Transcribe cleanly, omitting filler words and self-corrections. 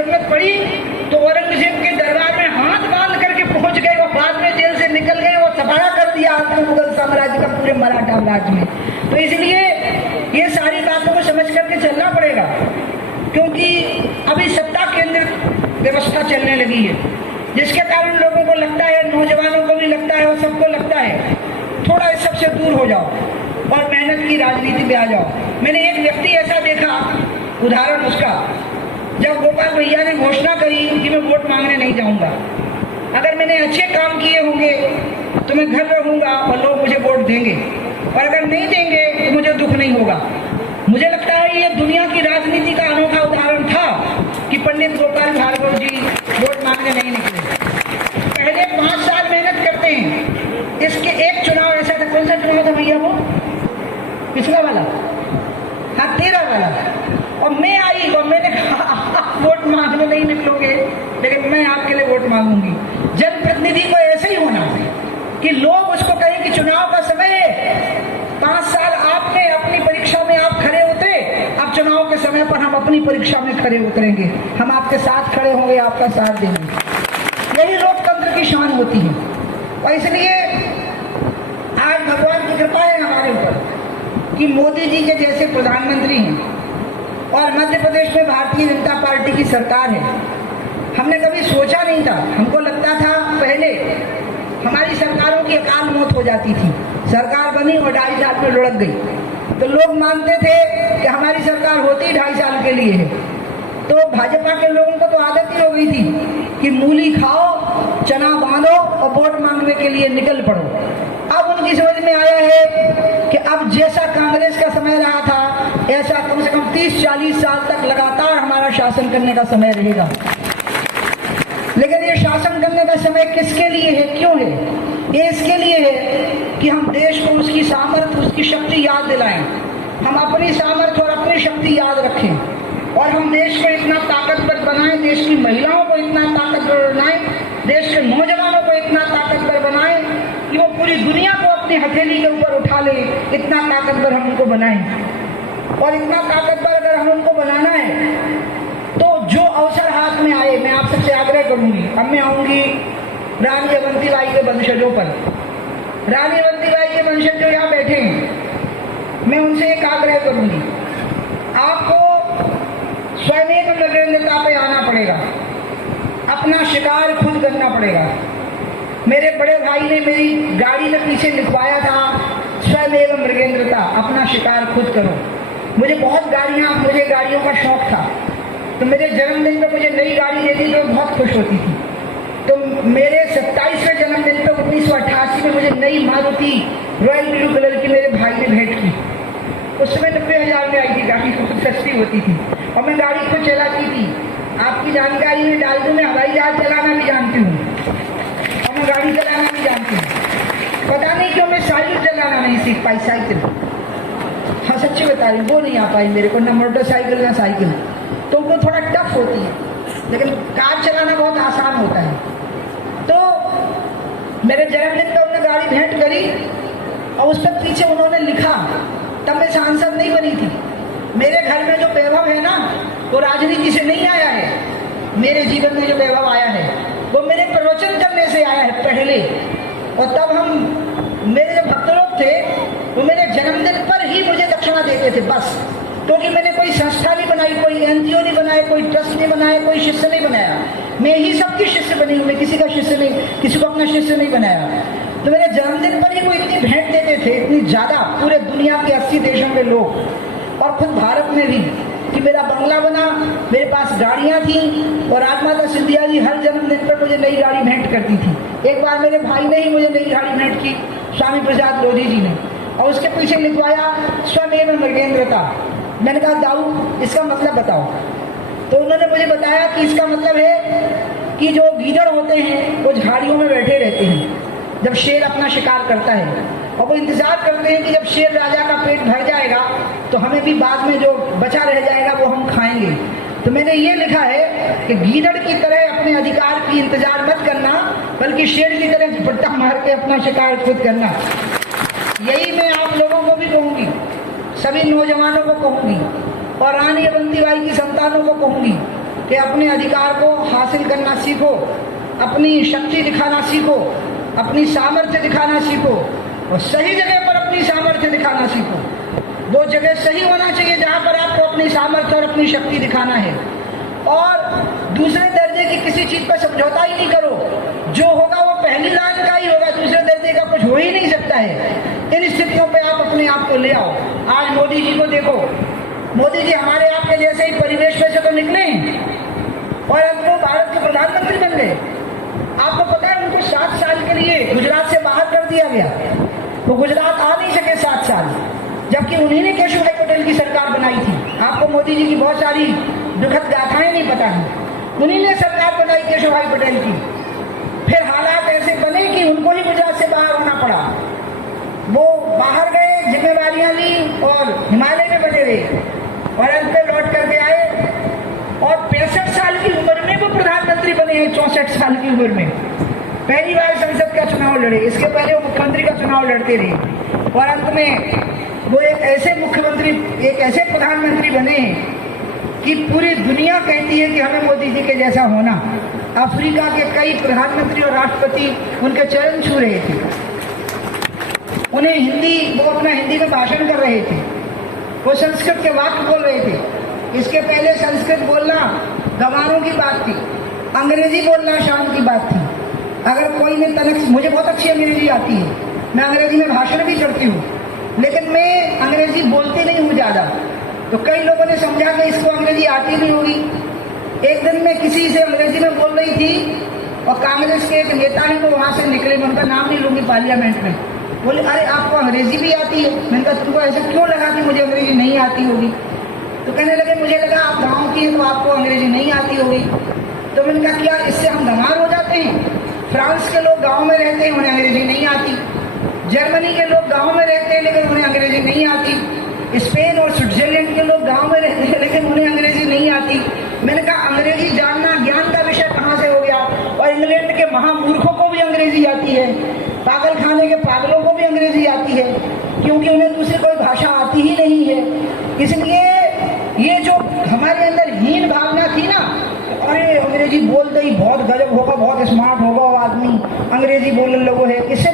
जरूरत पड़ी तो औरंगजेब के दरबार में हाथ बांध करके पहुंच गए, वो बाद में जेल से निकल गए और सफाया कर दिया आपने मुगल साम्राज्य का पूरे मराठा राज्य में। तो इसलिए ये सारी बातों को समझ करके चलना पड़ेगा, क्योंकि अभी सत्ता केंद्रित व्यवस्था चलने लगी है, जिसके कारण लोगों को लगता है, नौजवानों को भी लगता है और सबको लगता है थोड़ा इस सबसे दूर हो जाओ और मेहनत की राजनीति में आ जाओ। मैंने एक व्यक्ति ऐसा देखा, उदाहरण उसका, जब गोपाल भैया ने घोषणा करी कि मैं वोट मांगने नहीं जाऊंगा, अगर मैंने अच्छे काम किए होंगे तो मैं घर रहूंगा और लोग मुझे वोट देंगे, और अगर नहीं देंगे तो मुझे दुख नहीं होगा। मुझे लगता है ये दुनिया की राजनीति का अनोखा उदाहरण था कि पंडित गोपाल भार्गव जी वोट मांगने नहीं निकले। पहले 5 साल मेहनत करते हैं। इसके एक चुनाव ऐसा था, कौन सा चुनाव था भैया वो, पिछला वाला, हाँ 13 वाला, और मैं आई और मैंने कहा वोट मांगने नहीं निकलोगे, लेकिन मैं आपके लिए वोट मांगूंगी। जनप्रतिनिधि को ऐसे ही होना कि लोग उसको कहें कि चुनाव का समय है, 5 साल आपने अपनी परीक्षा में आप खड़े उतरे, अब चुनाव के समय पर हम अपनी परीक्षा में खड़े उतरेंगे, हम आपके साथ खड़े होंगे, आपका साथ देंगे। यही लोकतंत्र की शान होती है। और इसलिए आज भगवान की कृपा है हमारे ऊपर कि मोदी जी के जैसे प्रधानमंत्री हैं और मध्य प्रदेश में भारतीय जनता पार्टी की सरकार है। हमने कभी सोचा नहीं था, हमको लगता था पहले हमारी सरकारों की अकाल मौत हो जाती थी, सरकार बनी और 2.5 साल में लुढ़क गई, तो लोग मानते थे कि हमारी सरकार होती ही 2.5 साल के लिए है। तो भाजपा के लोगों को तो आदत ही हो गई थी कि मूली खाओ, चना बांधो और वोट मांगने के लिए निकल पड़ो। अब उनकी समझ में आया है कि अब जैसा कांग्रेस का समय रहा था, ऐसा कम से कम 30-40 साल तक लगातार हमारा शासन करने का समय रहेगा। लेकिन ये शासन करने का समय किसके लिए है, क्यों है? ये इसके लिए है कि हम देश को उसकी सामर्थ्य, उसकी शक्ति याद दिलाएं, हम अपनी सामर्थ्य और अपनी शक्ति याद रखें, और हम देश को इतना ताकतवर बनाएं, देश की महिलाओं को इतना ताकतवर बनाएं, देश के नौजवानों को इतना ताकतवर बनाएं कि वो पूरी दुनिया को अपनी हथेली के ऊपर उठा ले, इतना ताकतवर हम उनको बनाएं। और इतना ताकतवर अगर हम उनको बनाना है तो जो अवसर हाथ में आए, मैं आप सबसे आग्रह करूंगी, अब मैं आऊंगी रानी अवंतीबाई के वंशजों पर। रानी अवंतीबाई के वंशज जो यहाँ बैठे हैं, मैं उनसे एक आग्रह करूंगी, आपको स्वयं नरेंद्रता पे आना पड़ेगा, अपना शिकार खुद करना पड़ेगा। मेरे बड़े भाई ने मेरी गाड़ी में पीछे लिखवाया था, स्वयं मृगेंद्रता, अपना शिकार खुद करो। मुझे मुझे गाड़ियों का शौक था, तो मेरे जन्मदिन पर मुझे नई गाड़ी देती तो बहुत खुश होती थी। तो मेरे 27वें जन्मदिन पर 1988 में मुझे नई मारुति रॉयल ब्लू कलर की मेरे भाई ने भेंट की। उस समय 90,000 में आई थी गाड़ी, बहुत सस्ती होती थी, और मैं गाड़ी को चलाती थी। आपकी जानकारी में डाल दूं, मैं हवाई जहाज चलाना भी जानती हूँ और मैं गाड़ी चलाना भी जानती हूँ। पता नहीं क्यों मैं साइकिल चलाना नहीं सीख पाई, साइकिल, हाँ सच्ची बता रही हूँ, वो नहीं आ पाई मेरे को, ना मोटरसाइकिल ना साइकिल, तो वो थोड़ा टफ होती है, लेकिन कार चलाना बहुत आसान होता है। तो मेरे जन्मदिन पर उन्होंने गाड़ी भेंट करी और उस पर पीछे उन्होंने लिखा, तब मैं सांसद नहीं बनी थी। मेरे घर में जो वैभव है ना, वो राजनीति से नहीं आया है, मेरे जीवन में जो वैभव आया है वो मेरे प्रवचन करने से आया है पहले। और तब मेरे जो भक्त लोग थे वो मेरे जन्मदिन पर ही मुझे दक्षिणा देते थे बस, क्योंकि मैंने कोई संस्था नहीं बनाई, कोई एनजीओ नहीं बनाया, कोई ट्रस्ट नहीं बनाया, कोई शिष्य नहीं बनाया, मैं ही सबकी शिष्य बनी हूँ, मैं किसी का शिष्य नहीं, किसी को अपना शिष्य नहीं बनाया। तो मेरे जन्मदिन पर ही वो इतनी भेंट देते थे, इतनी ज्यादा, पूरे दुनिया के 80 देशों के लोग और खुद भारत में भी, कि मेरा बंगला बना, मेरे पास गाड़ियां थी, और राजमाता सिंधिया जी हर जन्मदिन पर मुझे नई गाड़ी भेंट करती थी। एक बार मेरे भाई ने ही मुझे नई गाड़ी भेंट की, स्वामी प्रसाद लोधी जी ने, और उसके पीछे लिखवाया स्वयं मृगेंद्रता। मैंने कहा दाऊ इसका मतलब बताओ, तो उन्होंने मुझे बताया कि इसका मतलब है कि जो गीदड़ होते हैं वो झाड़ियों में बैठे रहते हैं जब शेर अपना शिकार करता है, और वो इंतजार करते हैं कि जब शेर राजा का पेट भर जाएगा तो हमें भी बाद में जो बचा रह जाएगा वो हम खाएंगे। तो मैंने ये लिखा है कि गीदड़ की तरह अपने अधिकार की इंतजार मत करना, बल्कि शेर की तरह झपट्टा मार के अपना शिकार खुद करना। यही मैं आप लोगों को भी कहूंगी, सभी नौजवानों को कहूंगी, और रानी अवंतीबाई की संतानों को कहूंगी कि अपने अधिकार को हासिल करना सीखो, अपनी शक्ति दिखाना सीखो, अपनी सामर्थ्य दिखाना सीखो और सही जगह पर अपनी सामर्थ्य दिखाना सीखो। वो जगह सही होना चाहिए जहां पर आपको अपनी सामर्थ्य और अपनी शक्ति दिखाना है। और दूसरे दर्जे की किसी चीज पर समझौता ही नहीं करो। जो होगा वो पहली लाइन का ही होगा, दूसरे दर्जे का कुछ हो ही नहीं सकता है। इन स्थितियों पे आप अपने आप को ले आओ। आज मोदी जी को देखो, मोदी जी हमारे आपके जैसे ही परिवेश में से तो निकले और अब वो भारत के प्रधानमंत्री बन गए। आपको पता है उनको 7 साल के लिए गुजरात से बाहर कर दिया गया। वो गुजरात आ नहीं सके 7 साल, जबकि उन्हीं ने केशव भाई पटेल की सरकार बनाई थी। आपको मोदी जी की बहुत सारी दुखद गाथाएं नहीं पता है। उन्हीं ने सरकार बनाई केशव भाई पटेल की। फिर हालात ऐसे बने कि उनको ही गुजरात से बाहर होना पड़ा। वो बाहर गए, जिम्मेवारियां ली और हिमालय में बने रहे और अंत में लौट करके आए और 65 साल की उम्र में वो प्रधानमंत्री बने हैं। 64 साल की उम्र में पहली बार संसद का चुनाव लड़े। इसके पहले वो मुख्यमंत्री का चुनाव लड़ते रहे और अंत में वो एक ऐसे मुख्यमंत्री, एक ऐसे प्रधानमंत्री बने कि पूरी दुनिया कहती है कि हमें मोदी जी के जैसा होना। अफ्रीका के कई प्रधानमंत्री और राष्ट्रपति उनके चरण छू रहे थे। उन्हें हिंदी, वो अपना हिंदी में भाषण कर रहे थे, वो संस्कृत के वाक्य बोल रहे थे। इसके पहले संस्कृत बोलना गंवारों की बात थी, अंग्रेजी बोलना शान की बात थी। अगर कोई ने तनक, मुझे बहुत अच्छी अंग्रेजी आती है, मैं अंग्रेजी में भाषण भी करती हूँ, लेकिन मैं अंग्रेजी बोलती नहीं हूँ ज्यादा। तो कई लोगों ने समझा कि इसको अंग्रेजी आती नहीं होगी। एक दिन मैं किसी से अंग्रेजी में बोल रही थी और कांग्रेस के एक नेता है वो वहां से निकले, मैं उनका नाम नहीं लूंगी, पार्लियामेंट में। बोले अरे आपको अंग्रेजी भी आती है? मैंने कहा तुमको ऐसा क्यों लगा कि मुझे अंग्रेजी नहीं आती होगी? तो कहने लगे मुझे लगा आप गाँव की है तो आपको अंग्रेजी नहीं आती होगी। तो मैंने कहा क्या इससे हम गंवार हो जाते हैं? फ्रांस के लोग गाँव में रहते हैं, उन्हें अंग्रेजी नहीं आती। जर्मनी के लोग गाँव में रहते हैं लेकिन उन्हें अंग्रेजी नहीं आती। स्पेन और स्विट्जरलैंड के लोग गाँव में रहते हैं लेकिन उन्हें अंग्रेजी नहीं आती। मैंने कहा अंग्रेजी जानना ज्ञान का विषय कहाँ से हो गया? और इंग्लैंड के महामूर्खों को भी अंग्रेजी आती है, पागल खाने के पागलों को भी अंग्रेजी आती है, क्योंकि उन्हें दूसरी कोई भाषा आती ही नहीं है। इसलिए ये जो हमारे अंदर हीन भावना थी ना, अरे अंग्रेजी बोलते ही बहुत गजब होगा, बहुत स्मार्ट होगा वो आदमी, अंग्रेजी बोलने लोगों है, इससे